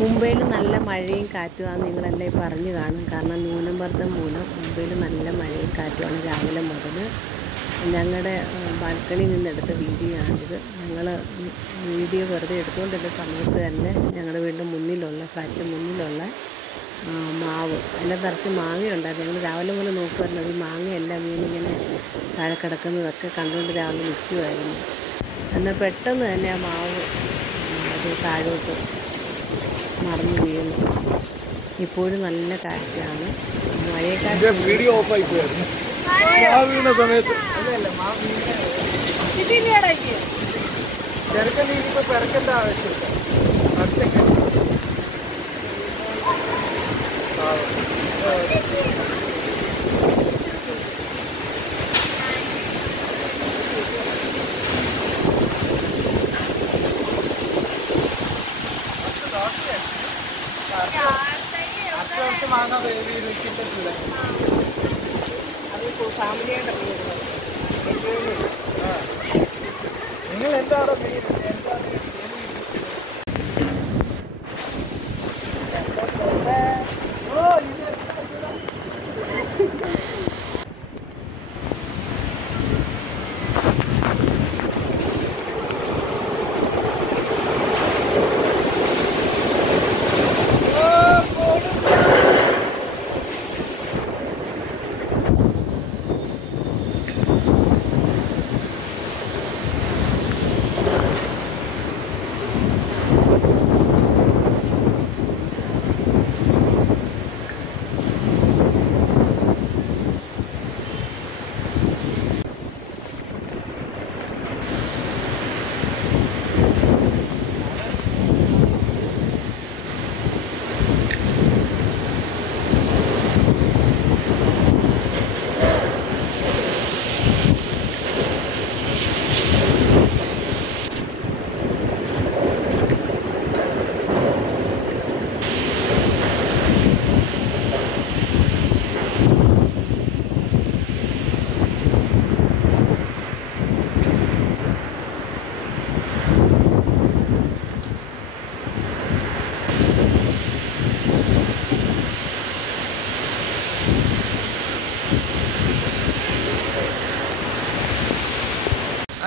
മുംബൈയിൽ നല്ല മഴയും കാറ്റുമാണ് നിങ്ങളെല്ലാം പറഞ്ഞു കാണും. കാരണം ന്യൂനമർദ്ദം മൂലം മുംബൈയിൽ നല്ല മഴയും കാറ്റുമാണ് രാവിലെ മുതൽ. ഞങ്ങളുടെ ബാൽക്കണിയിൽ നിന്നെടുത്ത വീഡിയോ ആണിത്. ഞങ്ങൾ വീഡിയോ വെറുതെ എടുത്തുകൊണ്ടിരുന്ന സമയത്ത് തന്നെ ഞങ്ങളുടെ വീടിൻ്റെ മുന്നിലുള്ള ഫ്ലാറ്റിൻ്റെ മുന്നിലുള്ള മാവ് എല്ലാം നിറച്ച് മാങ്ങയുണ്ടായിരുന്നു. ഞങ്ങൾ രാവിലെ മുതൽ നോക്കുമായിരുന്നു. ഈ മാങ്ങയെല്ലാം വീണിങ്ങനെ താഴെ കിടക്കുന്നതൊക്കെ കണ്ടുകൊണ്ട് രാവിലെ നിൽക്കുമായിരുന്നു. എന്നാൽ പെട്ടെന്ന് തന്നെ ആ മാവ് അത് താഴോട്ട് മറിഞ്ഞു വീണു. ഇപ്പോഴും നല്ല കാറ്റാണ്. മഴയെക്കാറ്റ് വീഡിയോ ഓഫായി പോയായിരുന്നു വീണ സമയത്ത്. ചെറുക്കൻ ഇനിയിപ്പോൾ പിറക്കേണ്ട ആവശ്യമില്ല. അടുത്തേക്ക് അത്യാവശ്യം വാങ്ങാൻ വീട്ടിട്ടില്ല. അത് ഫാമിലിയായിട്ട് നിങ്ങൾ എന്താണ്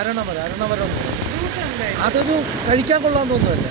അരണമരം അതൊന്നും കഴിക്കാൻ കൊള്ളാൻ തോന്നുന്നതല്ലേ?